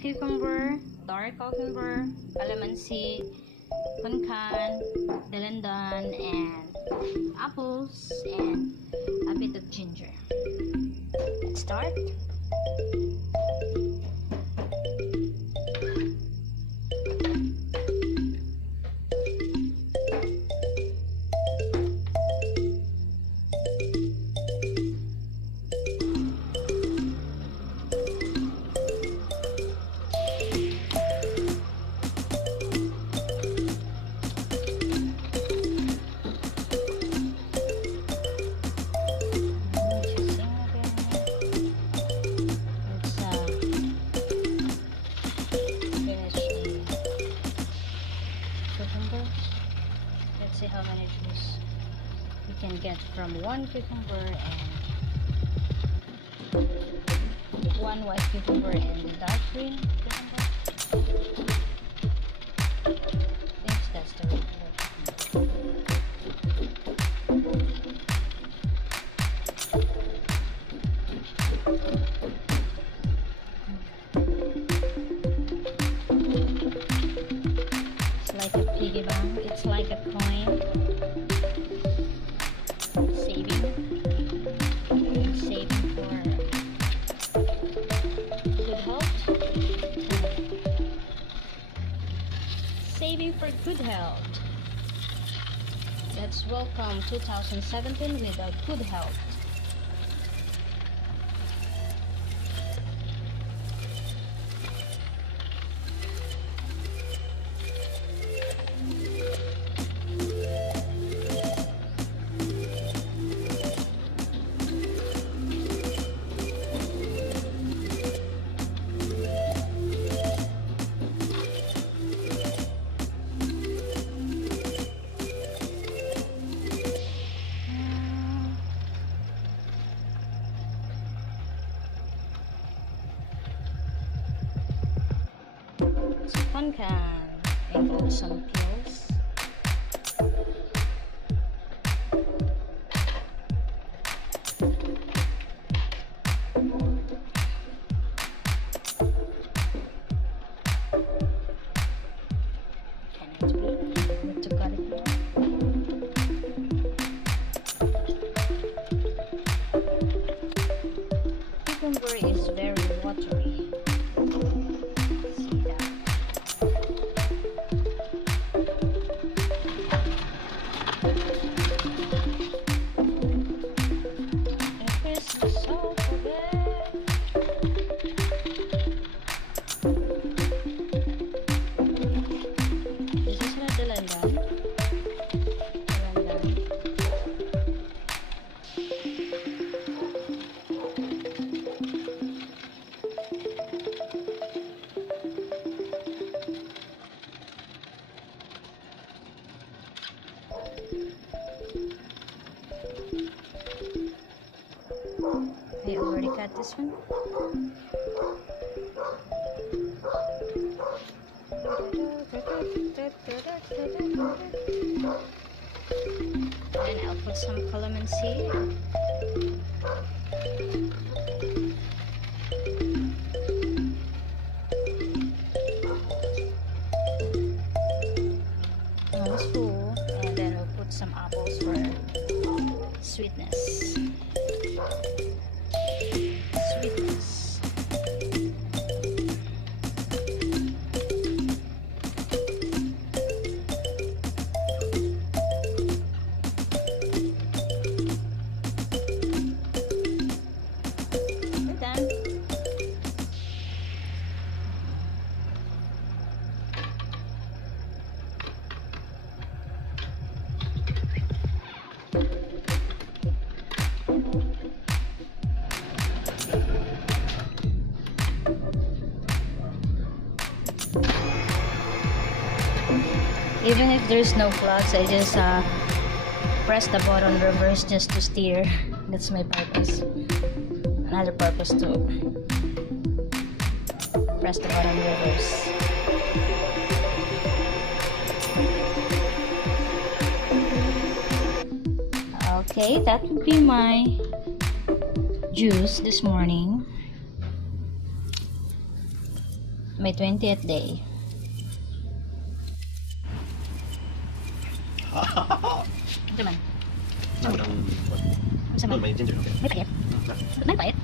white cucumber, dark cucumber, calamansi, pecan, dalandan, and apples, and a bit of ginger. Let's start. Let's see how many juice we can get from one cucumber and one white cucumber and dark green cucumber. I think that's the right piggy bank. It's like a coin. Saving for good health. Saving for good health. Let's welcome 2017 with a good health. One can include some pills. Can it be? Need to cut it more. Cucumber is very watery. I already cut this one. And I'll put some calamansi. One spoon, and then we'll put some apples for sweetness. Even if there's no plugs, I just press the button reverse just to steer. That's my purpose. Another purpose to press the button reverse. Okay, that would be my juice this morning. my 20th day. Ito man. Ano man? May ginger. May pait? May pait?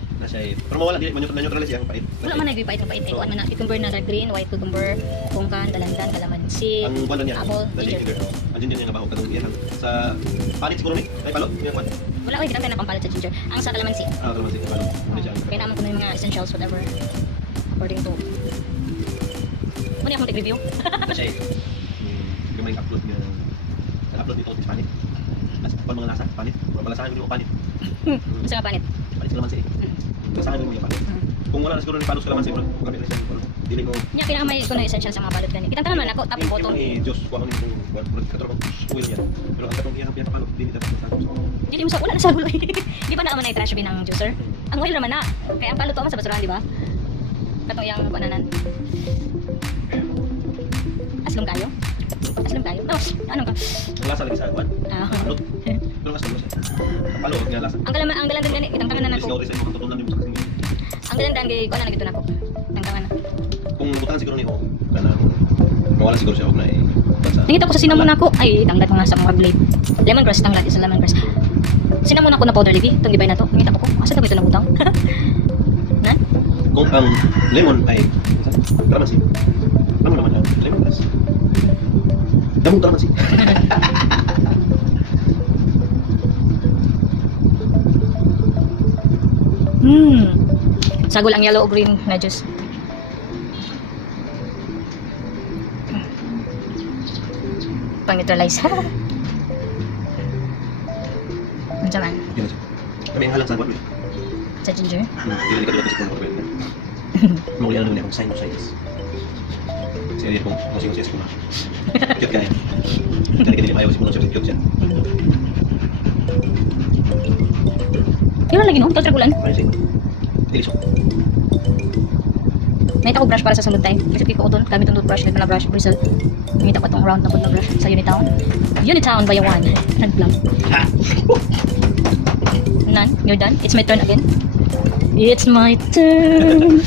Pero mawala, neutralize yung pait. Wala man nagpipait ng pait. Ay, kuan man na. Cucumber na green, white cucumber, kungkan, dalandan, kalamansi, Ang kuwan niya, apple, ginger. Ang ginger niya nga baho katong iyan. Sa palit siguro ni, kay palo, yung kuwan. wala ko hindi na pampalit sa ginger. Ang sa kalamansi. Kalamansi, palo. Kaya naman ko na yung mga essentials, whatever. According to... Muna akong tig-review. Kasi, yung may upload niya, upload nito sa panit. Kung mga lasa, panit. Malasahan mo yung panit. Gusto nga panit. Panit sa kalamansi. Malasahan mo yung panit. Kung wala na siguro ni palo sa kalamansi, kapit na siya. Dili ko. Nya kinamay ko na essential sa mga balot gani. Kitang tanan man ako tapos bottom. Yung Diyos, kung ano yung katro kong oil niya. Pero ang katong iyan ang palo, dili dapat sa Dili mo sa wala na sa gulo. Di ba na naman ay trash bin ng juicer? Ang oil naman na. Kaya ang balot to man sa basurahan, di ba? Katong yang kuananan. Aslom kayo? Aslom kayo? Oh, ano ka? Ang lasa lagi sa agwan. Ah. Palot. Pero mas palot siya. Ang palo, nga lasa. Ang galandan gani, kitang tanan na Discovery ako. sa imong tutunan yung sa kasing. Ang galandan gay kuana na gito nako. Tangtangan na. Kung butahan siguro ni O, kana mawala siguro siya og na bansa. Nakita ko sa cinnamon ako. Ay, tanggat ko nga sa mga blade. Lemongrass, tanggat isa lemongrass. Cinnamon ako na powder lagi. Itong gibay na to. Nakita ko. Asa ka ba ito nabutang? Na? Kung ang lemon ay kalamansi. Ano naman ang lemongrass? Damong kalamansi. Sagol ang yellow o green na juice. Pang-neutralize. Ano man? Yun siya. Kami ang halang sa agwan. Sa ginger? Hindi ka tulad sa kung makapit. Mawala naman akong sinusitis. Kasi hindi kong musing-musing sa kuma. Cute kaya. Hindi ayaw si Puno siya. Cute siya. Yun lang lagi no? Ito tragulan. Ano siya? Dilisok. Nakita ko brush para sa sunod time. Kasi ko ito, gamit itong toothbrush, na brush, bristle. Nakita ko itong round na na brush sa Unitown. Unitown by a one. Nag-vlog. Ha! None? You're done? It's my turn again? It's my turn!